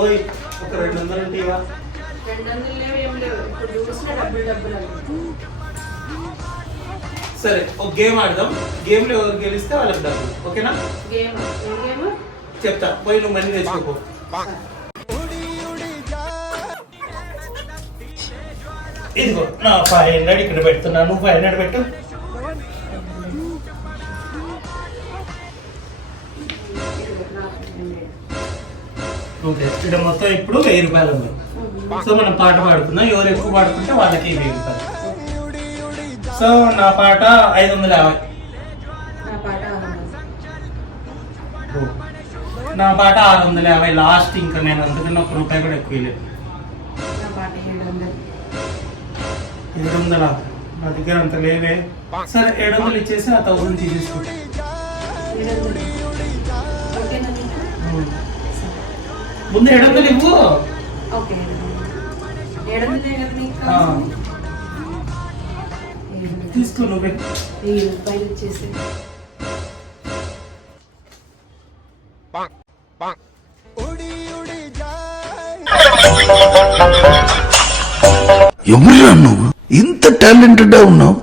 ఓయ్ ఒక రెండు వందలు ఉంటే ఇవా. సరే ఒక గేమ్ ఆడదాం. గేమ్లో ఎవరు గెలిస్తే వాళ్ళకి డబ్బులు. ఓకేనా? చెప్తా. పోయి నువ్వు మనీ తెచ్చుకోపో. ఇదిగో నా ఫైవ్ హండ్రెడ్ ఇక్కడ పెడుతున్నా. నువ్వు ఫైవ్ హండ్రెడ్ పెట్టు. ఓకే. ఇక్కడ మొత్తం ఇప్పుడు వెయ్యి రూపాయలు ఉంది. సో మనం పాట పాడుకుందాం. ఎవరు ఎక్కువ పాడుకుంటే వాళ్ళకి వెయ్యి రూపాయలు. సో నా పాట ఐదు వందల యాభై. నా పాట ఆరు వందల. యాభై. లాస్ట్ ఇంకా నేను అందుకని ఒక రూపాయి కూడా ఎక్కువ లేదు ఏడు వందలు. నా దగ్గర అంత లేవే. సరే ఏడు వందలు ఇచ్చేసి ఆ థౌసండ్ తీసేసుకో. ముందు ఏడు వందలు ఇవ్వు ఓకే. ఏడు వందలు. ఏడు వందలే కదా నీకు ఆ, కావాల్సింది? ఏడు వందలు. తీసుకో నువ్వే వెయ్యి రూపాయలు ఇచ్చేసి ఎవరురా నువ్వు? ఇంత టాలెంటెడ్ ఉన్నావు?